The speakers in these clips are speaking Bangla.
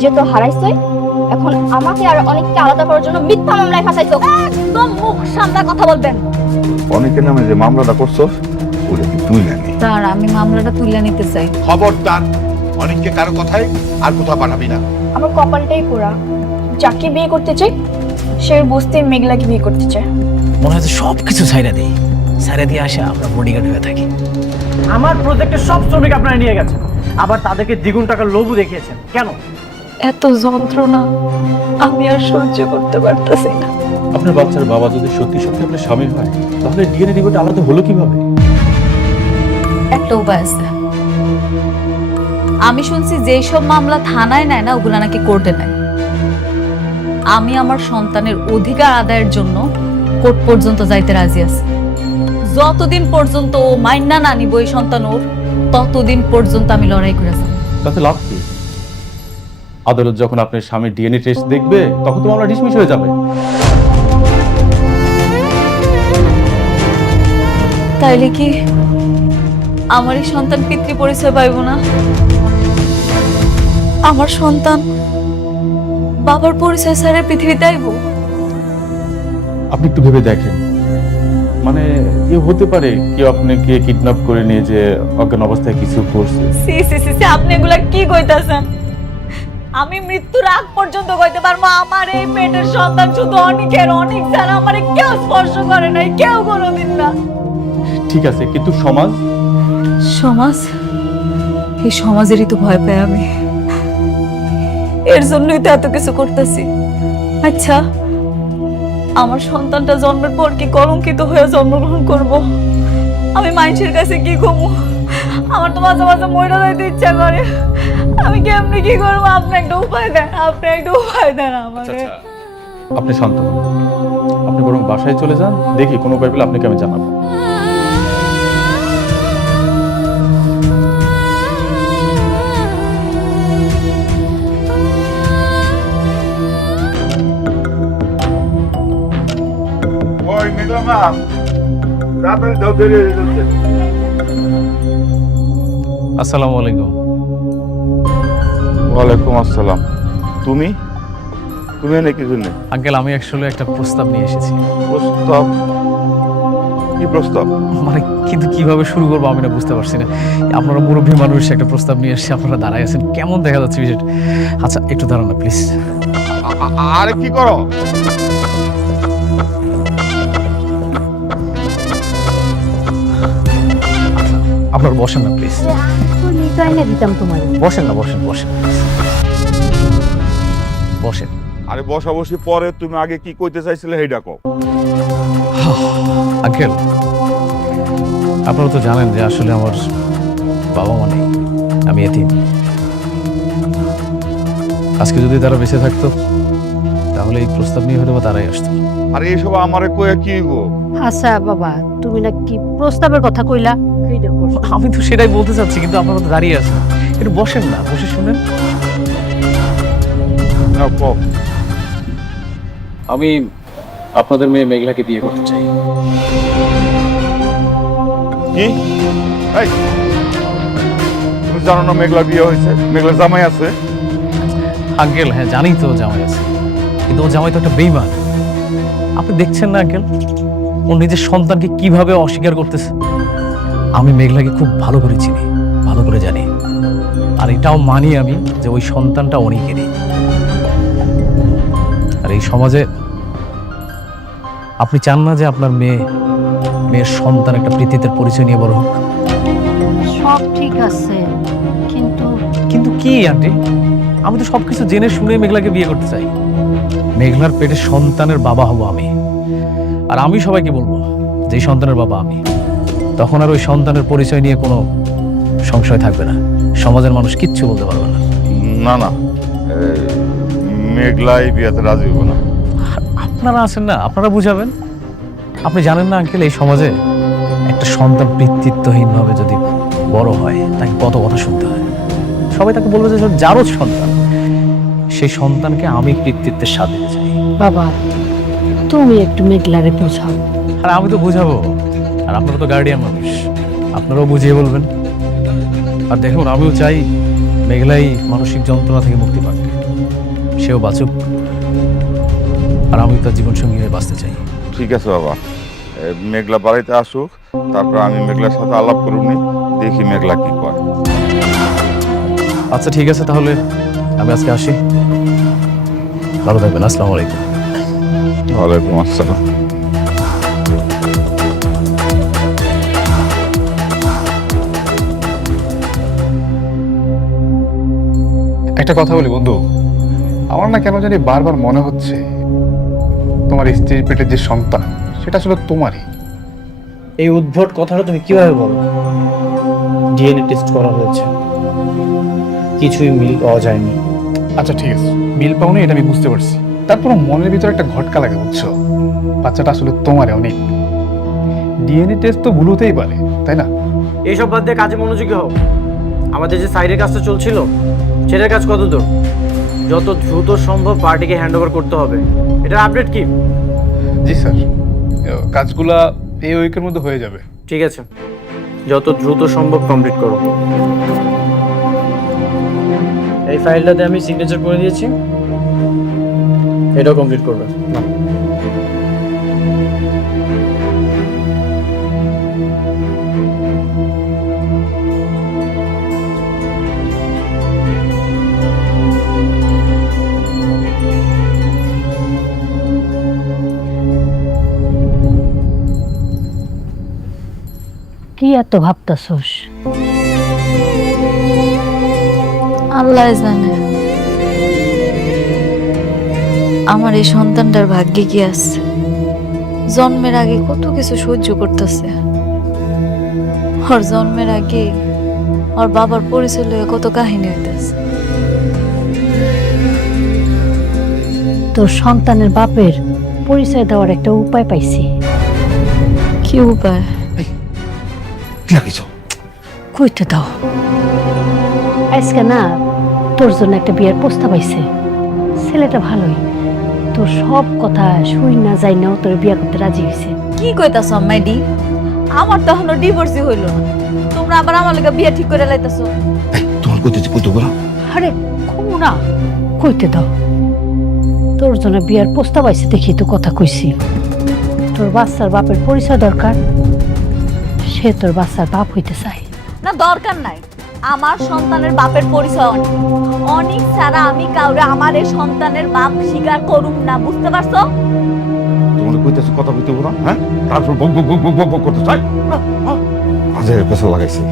নিজে তো হারাইছই, এখন আমাকে আর অনেককে আলাদা করার জন্য মিথ্যা মামলায় ফাঁসাইছো। একদম মুখ সামনে কথা বলবেন। অনেকের নামে যে মামলাটা করছো ওটা কি তুই নেনি? স্যার আমি মামলাটা তুলে নিতে চাই। খবরদার অনেককে কারো কথায় আর কোথাও পাঠাবি না। আমার কপালটাই পোড়া, যাকে বিয়ে করতে চাই সে বস্তি মেঘলাকে বিয়ে করতে চায়। মনে হয় সবকিছু ছাইরা দিই, ছাইরা দিয়ে আসে আমরা বডিগার্ড হয়ে থাকি। আমার প্রজেক্টের সব শ্রমিক আপনারা নিয়ে গেছেন, আবার তাদেরকে দ্বিগুণ টাকার লোভও দেখিয়েছেন। কেন? এত যন্ত্রণা আমি আর সহ্য করতে পারতেছি না। আপনার বাচ্চার বাবা যদি সত্যি সত্যি আপনার স্বামী হয় তাহলে ডিএনএ রিপোর্ট আলাদা হলো কিভাবে? একটা উপায় আছে। আমি শুনছি যেই সব মামলা থানায় নেয় না ওগুলা নাকি কোর্টে নেয়। আমি আমার সন্তানের অধিকার আদায়ের জন্য কোর্ট পর্যন্ত যাইতে রাজি আছি। যতদিন পর্যন্ত ও মাইনা না নিব এই সন্তান ওর, ততদিন পর্যন্ত আমি লড়াই করে যাব। তাতে লাভ কি? আদালত যখন আপনার স্বামীর ডিএনএ টেস্ট দেখবে তখন তো মামলা ডিসমিস হয়ে যাবে। তাইলে কি আমার এই সন্তান পিতৃ পরিচয় পাইব না? আমার সন্তান বাবার পরিচয় ছাড়া পৃথিবীতে আইব? আপনি একটু ভেবে দেখেন, মানে হতে পারে কেউ আপনাকে কিডন্যাপ করে নিয়ে যে অজ্ঞান অবস্থায় কিছু করছে। সি সি সি সি, আপনি এগুলা কি কইতাছেন? আমি মৃত্যুর আগ পর্যন্ত কইতে পারবো আমার এই পেটের সন্তান শুধু অনেকের, অনেক ছাড়া আমারে কেউ স্পর্শ করে নাই, কেউ কোনোদিন না। ঠিক আছে, কিন্তু সমাজ সমাজ, এই সমাজেরই তো ভয় পাই আমি, এর জন্যই তো এত কিছু করতেছি। আচ্ছা আমার সন্তানটা জন্মের পর কি কলঙ্কিত হয়ে জন্মগ্রহণ করব? আমি মানুষের কাছে কি কমু? আমার তো মাঝে মাঝে মরে যাইতে ইচ্ছা করে। আমি কেমনি কি করবো? আপনি একটা উপায় দেন, আপনি একটা উপায় দেন আমাকে। আপনি শান্ত হন, আপনি বরং বাসায় চলে যান, দেখি কোনো উপায় পেলে আপনাকে আমি জানাবো। ওই মেঘলা মা, তাড়াতাড়ি দাও, দেরি হয়ে যাচ্ছে। আসসালামু আলাইকুম। ওয়ালাইকুম আসসালাম। তুমি তুমি এনে কি জন্য? আঙ্কেল আমি অ্যাকচুয়ালি একটা প্রস্তাব নিয়ে এসেছি। প্রস্তাব? কি প্রস্তাব? মানে কিন্তু কিভাবে শুরু করবো আমি না বুঝতে পারছি না। আপনারা মুরব্বী মানুষ, একটা প্রস্তাব নিয়ে এসেছি, আপনারা দাঁড়ায় আছেন, কেমন দেখা যাচ্ছে বিষয়টা? আচ্ছা একটু দাঁড়ান না প্লিজ। আরে কি করো? আপনারা বসেন না প্লিজ, দিতাম তোমার। বসেন না, বসেন বসেন বসেন। আরে বসা বসি পরে, তুমি আগে কি কইতে চাইছিলে সেইটা কও। আঙ্কেল আপনারা তো জানেন যে আসলে আমার বাবা মা নেই, আমি এতিম। আজকে যদি তারা বেঁচে থাকতো তাহলে এই প্রস্তাব নিয়ে হয়তো বা তারাই আসতো। আরে এসব আমারে কইয়া কি গো? আচ্ছা বাবা, তুমি না কি প্রস্তাবের কথা কইলা? আমি তো সেটাই বলতে চাচ্ছি, কিন্তু আপনারা তো দাঁড়িয়ে আছেন, একটু বসেন না, বসে শুনেন। না কও। আমি আপনাদের মেয়ে মেঘলাকে বিয়ে করতে চাই। কি? এই, তুমি জানো না মেঘলা বিয়ে হয়েছে? মেঘলা জামাই আছে। আঙ্কেল হ্যাঁ জানি তো জামাই আছে, কিন্তু ও জামাই তো একটা বেঈমান। আপনি দেখছেন না আঙ্কেল, ও নিজের সন্তানকে কিভাবে অস্বীকার করতেছে। আমি মেঘলাকে খুব ভালো করে চিনি, ভালো করে জানি, আর এটাও মানি আমি যে ওই সন্তানটা অনেকেরই। আর এই সমাজে আপনি চান না যে আপনার মেয়ের সন্তান একটা পৃথিবীর পরিচয় নিয়ে বড় হোক? সব ঠিক আছে, কিন্তু কিন্তু কি আন্টি, আমি তো সবকিছু জেনে শুনে মেঘলাকে বিয়ে করতে চাই। মেঘলার পেটে সন্তানের বাবা হব আমি, আর আমি সবাইকে বলবো যে এই সন্তানের বাবা আমি। তখন আর ওই সন্তানের পরিচয় নিয়ে কোনো সংশয় থাকবে না, সমাজের মানুষ কিচ্ছু বলতে পারবে না। না না, মেঘলাই বিয়েতে রাজি হবো না। আপনারা আছেন না, আপনারা বুঝাবেন। আপনি জানেন না আঙ্কেল, এই সমাজে একটা সন্তান পিতৃত্বহীন ভাবে যদি বড় হয় তাকে কত কথা শুনতে হয়। সবাই তাকে বলবে যে যারও সন্তান, সেই সন্তানকে আমি পিতৃত্বের স্বাদ দিতে চাই। বাবা তুমি একটু মেঘলারে বোঝাও। আর আমি তো বুঝাবো, আর আপনারা তো গার্ডিয়ান মানুষ, আপনারাও বুঝিয়ে বলবেন। আর দেখুন আমিও চাই মেঘলাই মানসিক যন্ত্রণা থেকে মুক্তি পাক, সেও বাঁচুক, আর আমি তার জীবনসঙ্গী হয়ে বাঁচতে চাই। ঠিক আছে বাবা, মেঘলা বাড়িতে আসুক, তারপর আমি মেঘলার সাথে আলাপ করুনি, দেখি মেঘলা কি করে। আচ্ছা ঠিক আছে, তাহলে আমি আজকে আসি। ভালো থাকবেন। আসসালামু আলাইকুম। ওয়ালাইকুম আসসালাম। একটা কথা বলি বন্ধু, আমার না কেন জানি বারবার মনে হচ্ছে তোমার স্ত্রীর পেটের যে সন্তান সেটা আসলে তোমারই। এই উদ্ভট কথাটা তুমি কিভাবে বলো? ডিএনএ টেস্ট করা হয়েছে, কিছুই মিল পাওয়া যায়নি। আচ্ছা ঠিক আছে, মিল পাওনি এটা আমি বুঝতে পারছি, তারপর মনের ভিতরে একটা ঘটকা লাগে, বুঝছো? বাচ্চাটা আসলে তোমারই অনেক। ডিএনএ টেস্ট তো ভুল হতেই পারে, তাই না? এইসব বাদ দিয়ে কাজে মনোযোগী হও। আমাদের যে সাইডের কাজটা চলছিল সেটার কাজ কত দূর? যত দ্রুত সম্ভব পার্টিকে হ্যান্ড ওভার করতে হবে। এটার আপডেট কি? জি স্যার, কাজগুলা এই উইকের মধ্যে হয়ে যাবে। ঠিক আছে, যত দ্রুত সম্ভব কমপ্লিট করো। এই ফাইলটাতে আমি সিগনেচার করে দিয়েছি, এটাও কমপ্লিট করবে। না, কি এত ভাবতাছস? আল্লাহ জানে আমার এই সন্তানটার ভাগ্যে কি আছে। জন্মের আগে কত কিছু সহ্য করতেছে, ওর জন্মের আগে ওর বাবার পরিচয় লইয়া কত কাহিনী হইতেছে। তোর সন্তানের বাপের পরিচয় দেওয়ার একটা উপায় পাইছি। কি উপায়? কি লাগিয়েছ? কইতে দাও। আজকে না তোর জন্য একটা বিয়ের প্রস্তাব আইছে। ছেলেটা ভালোই, তোর সব কথা শুই না যাই নাও তোর বিয়ে করতে রাজি হয়েছে। কি কইতাছ আম্মাইডি? আমার তো এখনো ডিভোর্সই হইল না, তোমরা আবার আমার লাগা বিয়ে ঠিক করে লাইতাছো। তোমার কইতে বলা। আরে কমু না, কইতে দাও। তোর জন্য বিয়ের প্রস্তাব আইছে দেখি তো কথা কইছি। তোর বাচ্চার বাপের পরিচয় দরকার, সে তোর বাচ্চার বাপ হইতে চায়। না দরকার নাই, আমার সন্তানের বাপের পরিচয় অনেক। অনেক ছাড়া আমি কাউরে আমার এই সন্তানের বাপ স্বীকার করুম না, বুঝতে পারছো? তোমার কইতেছে কথা কইতে না, হ্যাঁ? তারপর বক বক বক বক বক করতে চাই, আজের পেছন লাগাইছি।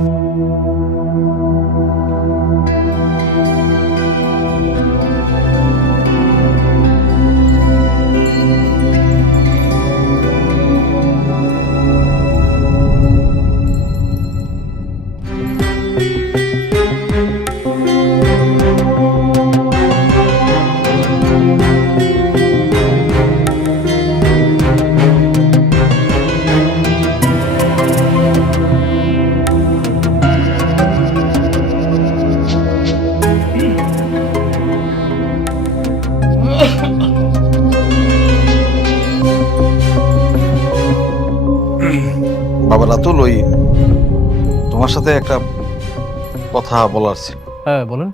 বাবা রাতুল, ওই তোমার সাথে একটা কথা বলার ছিল। হ্যাঁ বলেন।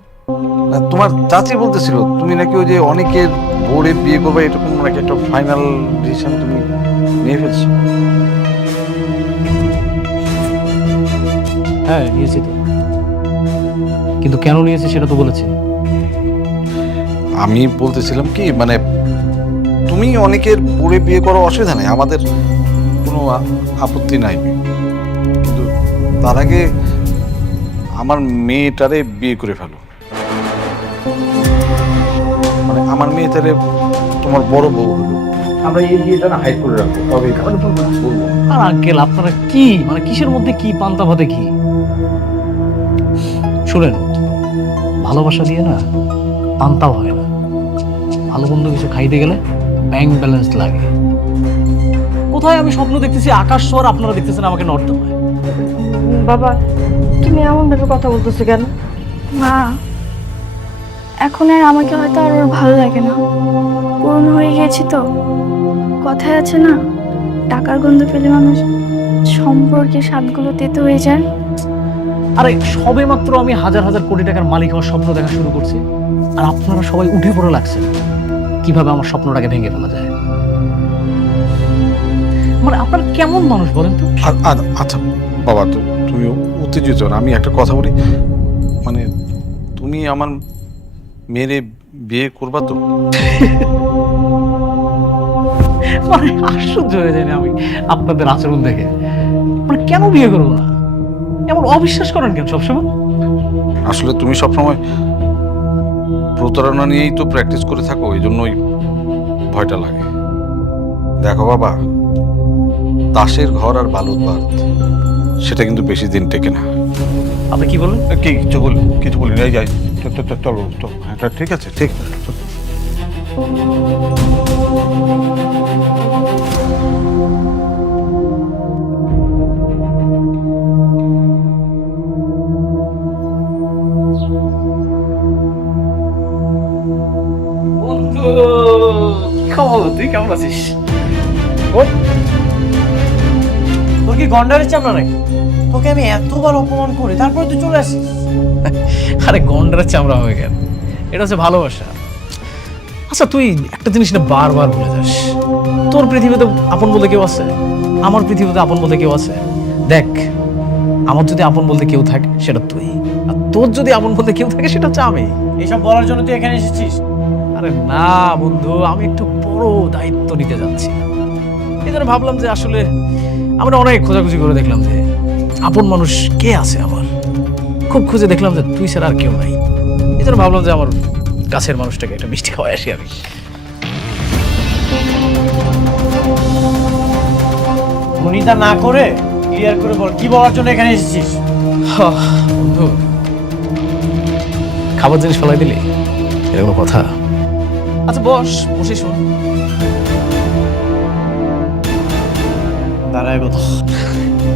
না, তোমার চাচি বলতেছিল তুমি নাকি ওই যে অনেকের বোর্ডে বিয়ে করবে, এরকম নাকি একটা ফাইনাল ডিসিশন তুমি নিয়ে ফেলছো। হ্যাঁ নিয়েছি তো, কিন্তু কেন নিয়েছি সেটা তো বলেছি। আমি বলতেছিলাম কি, মানে তুমি অনেকের বোর্ডে বিয়ে করো, অসুবিধা নেই, আমাদের কোনো আপত্তি নাই, কিন্তু তার আগে আমার মেয়েটারে বিয়ে করে ফেলো। মানে আমার মেয়েটারে তোমার বড় বউ হলো, আমরা এই বিয়েটা না হাইড করে রাখবো, তবে বলবো। আর আঙ্কেল আপনারা কি, মানে কিসের মধ্যে কি, পান্তা ভাতে কি? শুনেন, ভালোবাসা দিয়ে না পান্তাও হয় না। ভালো মন্দ কিছু খাইতে গেলে ব্যাংক ব্যালেন্স লাগে। কোথায় আমি স্বপ্ন দেখতেছি আকাশ ছোঁয়ার, আপনারা দেখতেছেন আমাকে নর্দমায়। বাবা তুমি এমন ভাবে কথা বলতেছো কেন? মা, এখন আর আমাকে হয়তো আর ওর ভালো লাগে না, পুরনো হয়ে গেছি তো। কথায় আছে না, টাকার গন্ধ পেলে মানুষ সম্পর্কে স্বাদগুলো তেতো হয়ে যায়। আরে সবে মাত্র আমি হাজার হাজার কোটি টাকার মালিক হওয়ার স্বপ্ন দেখা শুরু করছি, আর আপনারা সবাই উঠে পড়ে লাগছেন কিভাবে আমার স্বপ্নটাকে ভেঙে ফেলা যায়। মানে আপনারা কেমন মানুষ বলেন তো? আচ্ছা বাবা, তুমি উত্তেজিত না। আমি একটা কথা বলি, মানে তুমি আমার মেয়েরে বিয়ে করবা তো? মানে আশ্চর্য হয়ে যায় না আমি আপনাদের আচরণ দেখে। মানে কেন বিয়ে করবো না? এমন অবিশ্বাস করেন কেন সবসময়? আসলে তুমি সবসময় প্রতারণা নিয়েই তো প্র্যাকটিস করে থাকো, এই জন্যই ভয়টা লাগে। দেখো বাবা, তাসের ঘর আর বালুর বাঁধ সেটা কিন্তু বেশি দিন টেকে না। আপনি কি বলেন? কিছু বলি না, যাই চলো তো। হ্যাঁ, ঠিক আছে, ঠিক আছে। বন্ধু, কি খবর? তুই কেমন আছিস? তোর কি গন্ডারের চামড়া নাকি? তোকে আমি এতবার অপমান করি, তারপরে তুই চলে আসিস। আরে গন্ডারের চামড়া হয়ে গেল, এটা হচ্ছে ভালোবাসা। আচ্ছা তুই একটা জিনিস না বারবার বলে যাস, তোর পৃথিবীতে আপন বলতে কেউ আছে, আমার পৃথিবীতে আপন বলতে কেউ আছে। দেখ, আমার যদি আপন বলতে কেউ থাকে সেটা তুই, আর তোর যদি আপন বলতে কেউ থাকে সেটা হচ্ছে আমি। এইসব বলার জন্য তুই এখানে এসেছিস? আরে না বন্ধু, আমি একটু বড় দায়িত্ব নিতে যাচ্ছি। এই জন্য ভাবলাম যে আসলে আমরা অনেক খোঁজাখুঁজি করে দেখলাম যে আপন মানুষ কে আছে আমার। খুব খুঁজে দেখলাম যে তুই ছাড়া আর কেউ নাই। এই জন্য ভাবলাম যে আমার কাছের মানুষটাকে একটা মিষ্টি খাওয়াই আসি আমি। ভনিতা না করে ক্লিয়ার করে বল, কি বলার জন্য এখানে এসেছিস? বন্ধু, খাবার জিনিস ফেলাই দিলি, এটা কোনো কথা? আচ্ছা বসে শোন। দাঁড়ায় কথা।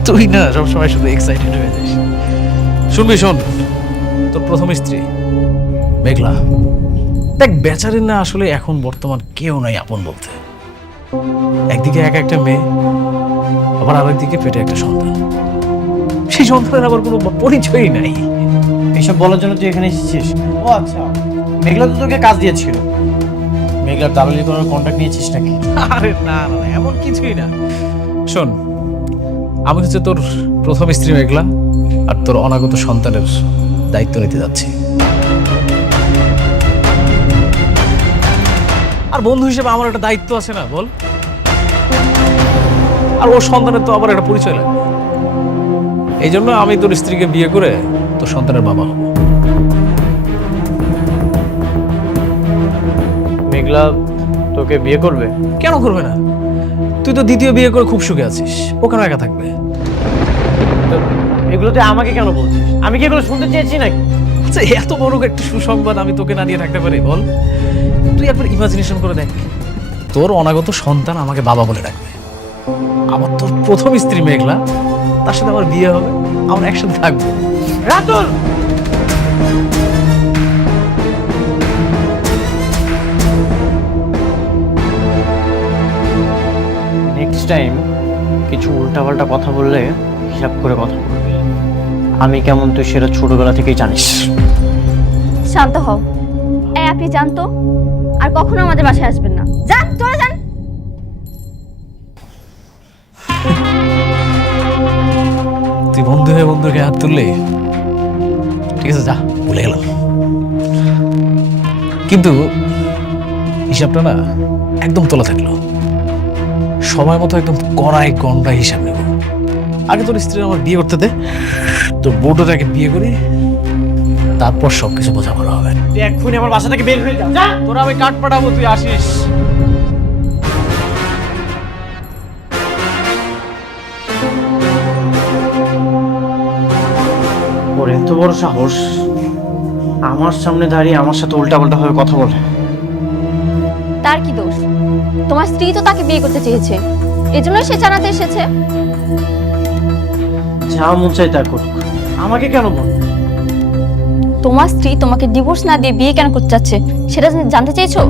তুই না সবসময় শুধু এক্সাইটেড হয়ে যাস। শুনবি? শোন, তোর প্রথম স্ত্রী মেঘলা, দেখ বেচারির না আসলে এখন বর্তমান কেউ নাই আপন বলতে। একদিকে একা একটা মেয়ে, আবার আরেকদিকে পেটে একটা সন্তান। সেই সন্তানের আবার কোনো পরিচয়ই নাই। এইসব বলার জন্য তুই এখানে এসেছিস? ও আচ্ছা, মেঘলা তো তোকে কাজ দিয়েছিল। মেঘলার দালালি করার কন্ট্যাক্ট নিয়েছিস নাকি? আরে না না না, এমন কিছুই না। শোন, আমি হচ্ছে তোর প্রথম স্ত্রী মেঘলা, আর তোর অনাগত সন্তানের দায়িত্ব নিতে যাচ্ছি। আর বন্ধু হিসেবে আমার একটা দায়িত্ব আছে না, বল? আর ওর সন্তানের তো আবার একটা পরিচয় লাগবে। এই জন্য আমি তোর স্ত্রীকে বিয়ে করে তোর সন্তানের বাবা হব। মেঘলা তোকে বিয়ে করবে? কেন করবে না? তুই তো দ্বিতীয় বিয়ে করে খুব সুখে আছিস, ও কেন একা থাকবে? এগুলো তুই আমাকে কেন বলছিস? আমি কি এগুলো শুনতে চেয়েছি নাকি? আচ্ছা, এত বড় একটা সুসংবাদ আমি তোকে না দিয়ে থাকতে পারি, বল? তুই একবার ইমাজিনেশন করে দেখ, তোর অনাগত সন্তান আমাকে বাবা বলে ডাকবে, আবার তোর প্রথম স্ত্রী মেঘলা, তার সাথে আমার বিয়ে হবে, আমরা একসাথে থাকবো। রাতুল, নেক্সট টাইম কিছু উল্টাপাল্টা কথা বললে হিসাব করে কথা বলবি। আমি কেমন তুই সেটা ছোটবেলা থেকেই জানিস। শান্ত হও। আপনি জানতো আর কখনো আমাদের বাসায় আসবেন না। যান, চলে যান। তুই বন্ধু হয়ে বন্ধুকে হাত তুললে, ঠিক আছে, যা, ভুলে গেলাম। কিন্তু হিসাবটা না একদম তোলা থাকলো, সময় মতো একদম কড়াই গন্ডা হিসাব নেব। আগে তোর স্ত্রী আমার বিয়ে করতে দে, তোর বউটাকে বিয়ে করি, তারপর সবকিছু বোঝাপড়া হবে। তুই এক্ষুনি আমার বাসা থেকে বের হয়ে যা। তোরা আমি কাঠ পাঠাবো, তুই আসিস। ওর এত বড় সাহস, আমার সামনে দাঁড়িয়ে আমার সাথে উল্টাপাল্টা ভাবে কথা বলে। তার কি দোষ? তোমার স্ত্রী তো তাকে বিয়ে করতে চেয়েছে, এজন্যই সে জানাতে এসেছে। যা মন চাই তা করুক, আমাকে কেন বল? তোমার স্ত্রী তোমাকে ডিভোর্স না দিয়ে বিয়ে কেন করতে চাচ্ছে সেটা জানতে চেয়েছো?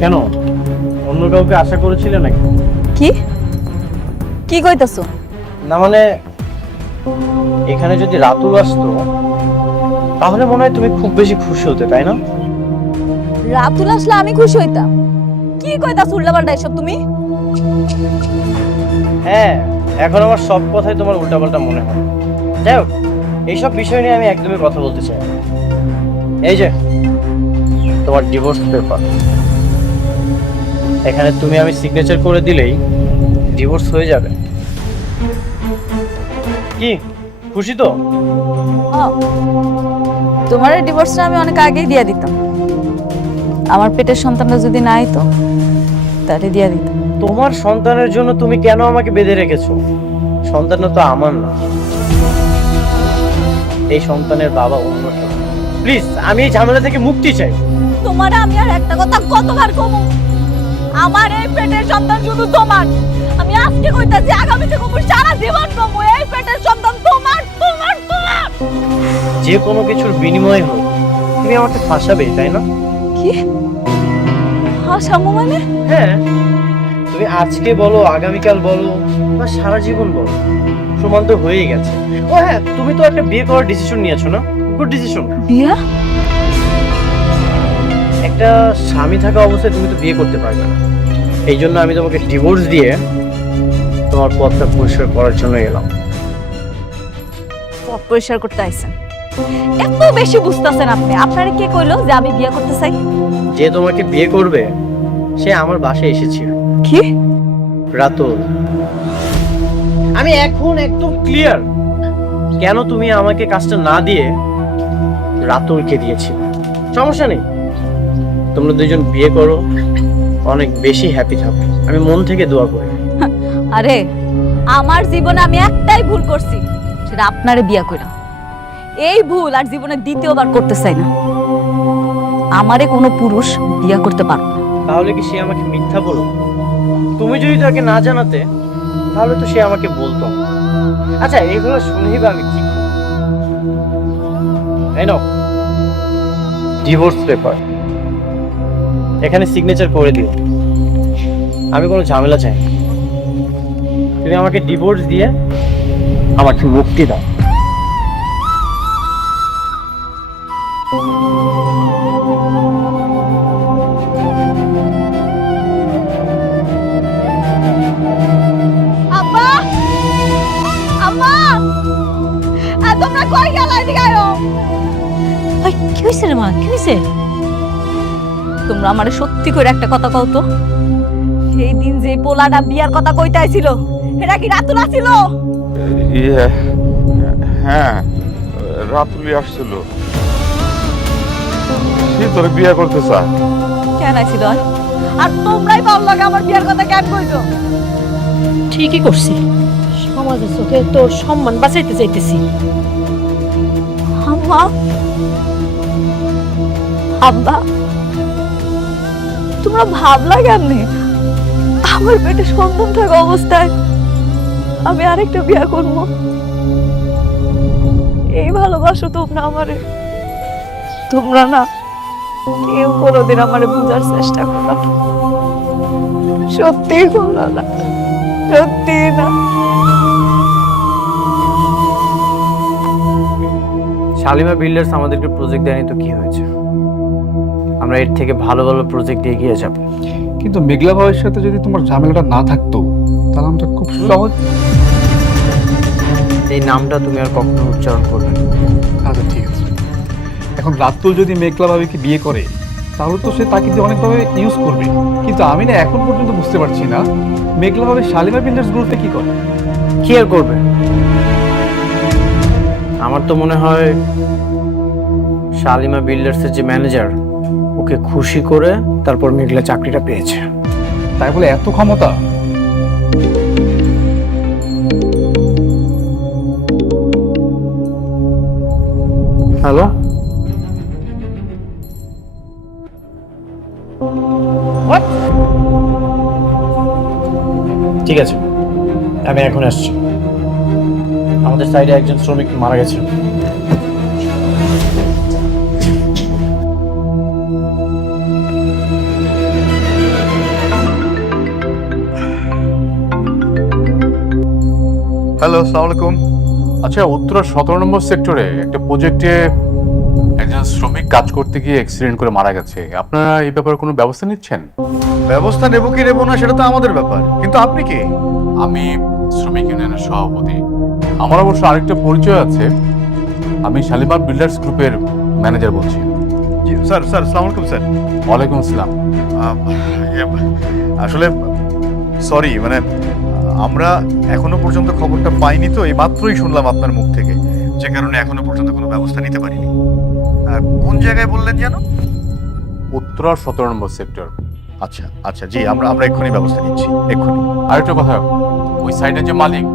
কেন, অন্য কাউকে আশা করেছিলে নাকি? কি কি কইতাছো? না মানে, এখানে যদি রাতুল আসতো তাহলে মনে হয় তুমি খুব বেশি খুশি হতে, তাই না? রাতুল আসলে আমি খুশি হইতাম? কি কইতাছ উল্টাপাল্টা এসব তুমি? হ্যাঁ, এখন আমার সব কথাই তোমার উল্টাপাল্টা মনে হয়। যাই হোক, এইসব বিষয় নিয়ে আমি একদমই কথা বলতে চাই না। এই যে তোমার ডিভোর্স পেপার, এখানে তুমি আমি সিগনেচার করে দিলেই ডিভোর্স হয়ে যাবে। কি খুশি তো? তোমার ডিভোর্সটা আমি অনেক আগেই দিয়ে দিতাম। আমার পেটের সন্তানটা যদি না হইতো তাহলে দিয়ে দিতাম। তোমার সন্তানের জন্য তুমি কেন আমাকে বেঁধে রেখেছো? সন্তানটা তো আমার না, এই সন্তানের বাবা অন্য কেউ। প্লিজ, আমি এই ঝামেলা থেকে মুক্তি চাই। তোমার আমি আর একটা কথা কতবার কমু, আমার এই পেটের সন্তান শুধু তোমার। আমি আজকে কইতাছি, আগামীতে কমু, সারা জীবন কমু, এই পেটের সন্তান তোমার তোমার তোমার। যে কোনো কিছুর বিনিময়ে হোক তুমি আমাকে ফাঁসাবে, তাই না? কি হাসামো মানে? হ্যাঁ, তুমি আজকে বলো, আগামীকাল বলো, বা সারা জীবন বলো, সমান তো হয়েই গেছে। ও হ্যাঁ, তুমি তো একটা বিয়ে করার ডিসিশন নিয়েছো না? Good decision. বিয়া? একটা স্বামী থাকা অবস্থায় তুমি তো বিয়ে করতে পারবে না, এই জন্য আমি তোমাকে ডিভোর্স দিয়ে তোমার পথটা পরিষ্কার করার জন্য এলাম। পথ পরিষ্কার করতে আইছেন? এত বেশি বুঝতেছেন আপনি? আপনারে কে কইলো যে আমি বিয়ে করতে চাই? যে তোমাকে বিয়ে করবে সে আমার বাসায় এসেছিল। কি? রাতুল। আমি এখন একদম ক্লিয়ার কেন তুমি আমাকে কাজটা না দিয়ে রাতুলকে দিয়েছি। সমস্যা নেই, তোমরা দুজন বিয়ে করো, অনেক বেশি হ্যাপি থাকো, আমি মন থেকে দোয়া করি। আরে আমার জীবনে আমি একটাই ভুল করছি, সেটা আপনারে বিয়া কইরা। এই ভুল আর জীবনে দ্বিতীয়বার করতে চাই না। আমারে কোনো পুরুষ বিয়া করতে পারবে না। তাহলে কি সে আমাকে মিথ্যা বলো? তুমি যদি তাকে না জানাতে তাহলে তো সে আমাকে বলতো। আচ্ছা, এগুলো শুনেই বা আমি কি করব? এই নাও ডিভোর্স পেপার, এখানে সিগনেচার করে দিও। আমি কোনো ঝামেলা চাই না। তুমি আমাকে ডিভোর্স দিয়ে আমাকে মুক্তি দাও। আব্বা, আম্মা, তোমরা কই গেলা? এদিকে আয়ো। কি হয়েছে রে মা, কি হয়েছে? তোমরা আমারে সত্যি করে একটা কথা কও তো, সেই দিন যে পোলাটা বিয়ার কথা কইতে আইছিল এটা কি রাতুল ছিল? ইয়ে, হ্যাঁ, রাতুলি আসছিল, সে তোরে বিয়ে করতে চায়। কেন আইছিল? আর তোমরাই বললো আমার বিয়ার কথা কেন কইছো? ঠিকই করছি, সমাজের চোখে তোর সম্মান বাঁচাইতে চাইতেছি। আম্মা, আব্বা, তোমরা ভাবলা কেমনে আমার পেটে সন্তান থাকা অবস্থায় আমি আরেকটা বিয়া করব? এই ভালোবাসো তোমরা আমারে? তোমরা না কেউ কোনোদিন আমারে বোঝার চেষ্টা করো না, সত্যি করো না, সত্যি না। শালিমা বিল্ডার্স আমাদেরকে প্রজেক্ট দেয়নি তো কি হয়েছে? আমরা এর থেকে ভালো ভালো প্রজেক্ট এগিয়ে যাব। কিন্তু মেঘলা ভাইয়ের সাথে যদি তোমার ঝামেলাটা না থাকতো তাহলে আমরা খুব সহজ। এই নামটা তুমি আর কখনো উচ্চারণ করবে না। আচ্ছা ঠিক আছে, এখন রাতুল যদি মেঘলা ভাবিকে বিয়ে করে তাহলে তো সে তাকে দিয়ে অনেকভাবে ইউজ করবে। কিন্তু আমি না এখন পর্যন্ত বুঝতে পারছি না মেঘলা ভাবে শালিমা বিল্ডার্স গ্রুপে কি করে। কি আর করবে? আমার তো মনে হয় শালিমা বিল্ডার্সের যে ম্যানেজার ওকে খুশি করে তারপর মেঘলা চাকরিটা পেয়েছে। তাই বলে এত ক্ষমতা? হ্যালো, ঠিক আছে, আমি এখন আসছি। আমাদের সাইডে একজন শ্রমিক মারা গেছে। হ্যালো, আসসালামু আলাইকুম। আচ্ছা, উত্তরা 17 নম্বর সেক্টরে একটা প্রজেক্টে একজন শ্রমিক কাজ করতে গিয়ে অ্যাক্সিডেন্ট করে মারা গেছে। আপনারা এই ব্যাপারে কোনো ব্যবস্থা নিচ্ছেন? ব্যবস্থা নেব কি নেব না সেটা তো আমাদের ব্যাপার, কিন্তু আপনি কি? আমি শ্রমিক ইউনিয়নের সভাপতি। আমার অবশ্য আরেকটা পরিচয় আছে, আমি শালিমার বিল্ডার্স গ্রুপের ম্যানেজার বলছি। জি স্যার, আসসালামু আলাইকুম স্যার। ওয়ালাইকুম আসসালাম। আসলে সরি, মানে আমরা এখনো পর্যন্ত খবরটা পাইনি, তো এই মাত্রই শুনলাম আপনার মুখ থেকে, যে কারণে এখনো পর্যন্ত কোনো ব্যবস্থা নিতে পারিনি। কোন জায়গায় বললেন যেন? উত্তরা 17 নম্বর সেক্টর। আচ্ছা আচ্ছা, জি আমরা এক্ষুনি ব্যবস্থা নিচ্ছি, এক্ষুনি। আরেকটা কথা, ওই সাইডের যে মালিক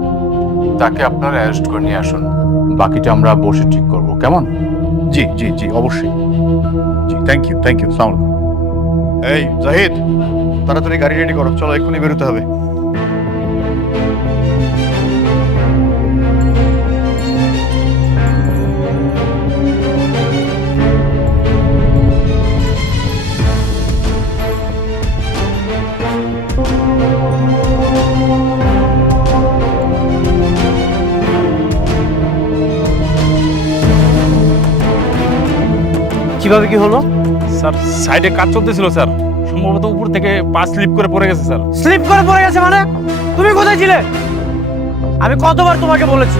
তাকে আপনারা অ্যারেস্ট করে নিয়ে আসুন, বাকিটা আমরা বসে ঠিক করব, কেমন? জি জি জি, অবশ্যই। জি, থ্যাংক ইউ। আসসালামু আলাইকুম। এই জাহিদ, তাড়াতাড়ি গাড়ি রেডি করো, চলো এক্ষুনি বেরোতে হবে। কিভাবে কি হলো? স্যার, সাইডে কাজ চলতেছিল স্যার, সম্ভবত উপর থেকে পা স্লিপ করে পড়ে গেছে স্যার। স্লিপ করে পড়ে গেছে মানে? তুমি কোথায় ছিলে? আমি কতবার তোমাকে বলেছি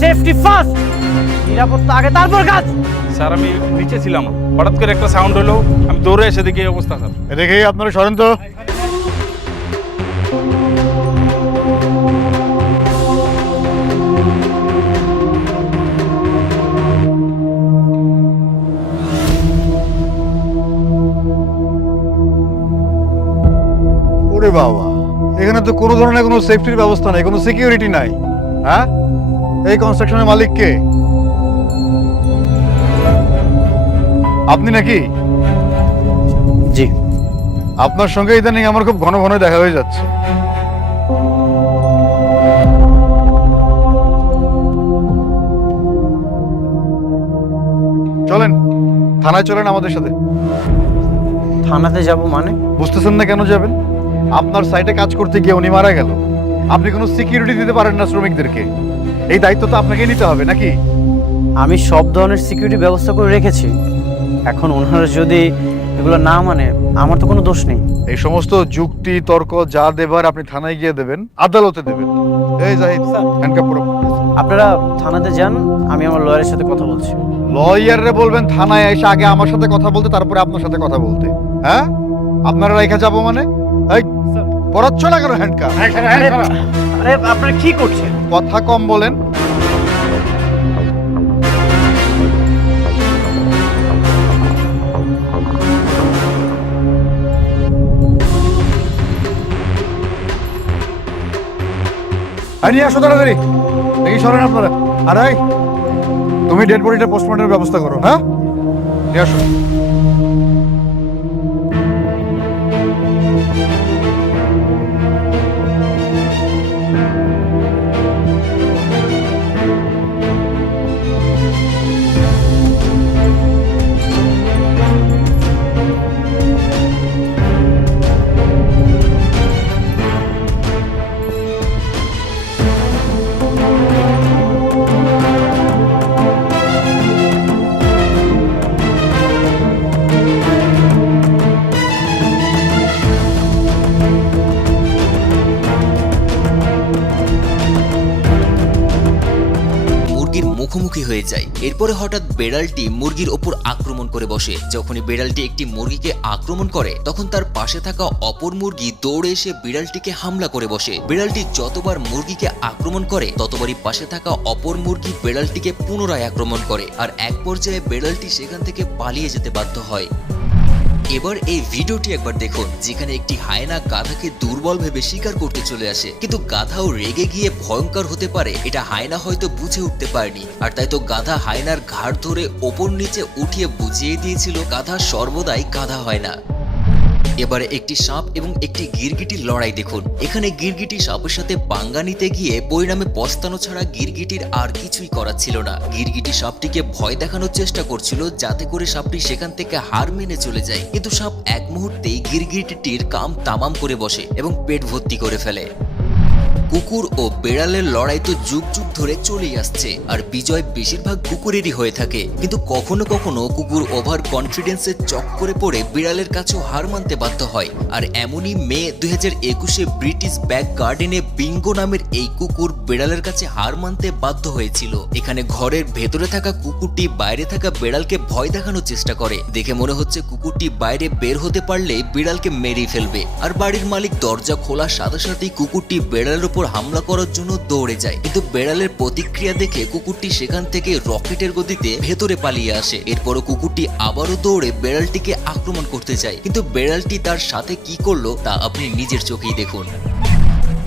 সেফটি ফার্স্ট, নিরাপত্তা আগে তারপর কাজ। স্যার, আমি নিচে ছিলাম, হঠাৎ করে একটা সাউন্ড হলো, আমি দৌড়ে এসে দেখি এই অবস্থা স্যার। দেখে আপনারা সরেন তো। ওরে বাবা, এখানে তো কোনো ধরনের কোনো সেফটির ব্যবস্থা নাই, কোনো সিকিউরিটি নাই। হ্যাঁ, এই কনস্ট্রাকশনের মালিক কে? আপনি নাকি? জি। আপনার সঙ্গে ইদানিং আমার খুব ঘন ঘন দেখা হয়ে যাচ্ছে। চলেন থানায়, চলেন আমাদের সাথে। থানাতে যাব মানে? বুঝতেছেন না কেন যাবেন? আপনার সাইটে কাজ করতে গিয়ে উনি মারা গেল, আপনি কোনো সিকিউরিটি দিতে পারেন না শ্রমিকদেরকে, এই দায়িত্ব তো আপনাকেই নিতে হবে নাকি? আমি সব ধরনের সিকিউরিটি ব্যবস্থা করে রেখেছি, এখন ওনারা যদি এগুলো না মানে আমার তো কোনো দোষ নেই। এই সমস্ত যুক্তি তর্ক যা দেবার আপনি থানায় গিয়ে দেবেন, আদালতে দেবেন। এই জাহিদ, হ্যান্ডকাপ করো। আপনারা থানাতে যান, আমি আমার লয়ারের সাথে কথা বলছি। লয়াররে বলবেন থানায় এসে আগে আমার সাথে কথা বলতে, তারপরে আপনার সাথে কথা বলতে। হ্যাঁ, আপনারা রেখে যাবো মানে? এই পড়াচ্ছ না কেন হ্যান্ডকাপ? আরে আপনারা কি করছেন? কথা কম বলেন। নিয়ে আসো তাড়াতাড়ি, দেখি সরেন আপনারা। আর তুমি ডেড বডিটা পোস্টমর্টমের ব্যবস্থা করো। হ্যাঁ, নিয়ে আসো। মুখোমুখি হয়ে যায়। এরপরে হঠাৎ বেড়ালটি মুরগির ওপর আক্রমণ করে বসে। যখনই বিড়ালটি একটি মুরগিকে আক্রমণ করে তখন তার পাশে থাকা অপর মুরগি দৌড়ে এসে বিড়ালটিকে হামলা করে বসে। বিড়ালটি যতবার মুরগিকে আক্রমণ করে ততবারই পাশে থাকা অপর মুরগি বিড়ালটিকে পুনরায় আক্রমণ করে, আর এক পর্যায়ে বিড়ালটি সেখান থেকে পালিয়ে যেতে বাধ্য হয়। এবার এই ভিডিওটি একবার দেখুন, যেখানে একটি হায়না গাধাকে দুর্বল ভেবে শিকার করতে চলে আসে, কিন্তু গাধাও রেগে গিয়ে ভয়ঙ্কর হতে পারে এটা হায়না হয়তো বুঝে উঠতে পারেনি, আর তাই তো গাধা হায়নার ঘাড় ধরে ওপর নিচে উঠিয়ে বুঝিয়ে দিয়েছিল গাধা সর্বদাই গাধা হয় না। এবারে একটি সাপ এবং একটি গিরগিটির লড়াই দেখুন। এখানে গিরগিটি সাপের সাথে পাঙ্গা নিতে গিয়ে পরিণামে পস্তানো ছাড়া গিরগিটির আর কিছুই করার ছিল না। গিরগিটি সাপটিকে ভয় দেখানোর চেষ্টা করছিল যাতে করে সাপটি সেখান থেকে হার মেনে চলে যায়, কিন্তু সাপ এক মুহূর্তেই গিরগিটিটির কাম তামাম করে বসে এবং পেট ভর্তি করে ফেলে। কুকুর ও বেড়ালের লড়াই তো যুগ যুগ ধরে চলেই আসছে, আর বিজয় বেশিরভাগ কুকুরেরই হয়ে থাকে। কিন্তু কখনো কখনো কুকুর ওভার কনফিডেন্সের চক্করে পড়ে বিড়ালের কাছেও হার মানতে বাধ্য হয়। আর এমনই মে 2021-এ ব্রিটিশ ব্যাক গার্ডেনে বিঙ্গো নামের এই কুকুর বিড়ালের কাছে হার মানতে বাধ্য হয়েছিল। এখানে ঘরের ভেতরে থাকা কুকুরটি বাইরে থাকা বিড়ালকে ভয় দেখানোর চেষ্টা করে। দেখে মনে হচ্ছে কুকুরটি বাইরে বের হতে পারলে বিড়ালকে মেরেই ফেলবে। আর বাড়ির মালিক দরজা খোলার সাথে সাথেই কুকুরটি বেড়ালের উপর হামলা করার জন্য দৌড়ে যায়। কিন্তু বেড়ালের প্রতিক্রিয়া দেখে কুকুরটি সেখান থেকে রকেটের গতিতে ভেতরে পালিয়ে আসে। এরপরও কুকুরটি আবারও দৌড়ে বেড়ালটিকে আক্রমণ করতে চায়, কিন্তু বেড়ালটি তার সাথে কি করলো তা আপনি নিজের চোখেই দেখুন।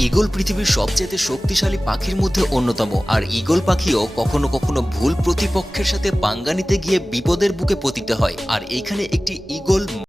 ঈগল পৃথিবীর সবচেয়ে শক্তিশালী পাখির মধ্যে অন্যতম, আর ঈগল পাখিও কখনো কখনো ভুল প্রতিপক্ষের সাথে পাঙ্গা নিতে গিয়ে বিপদের বুকে পতিত হয়। আর এইখানে একটি ঈগল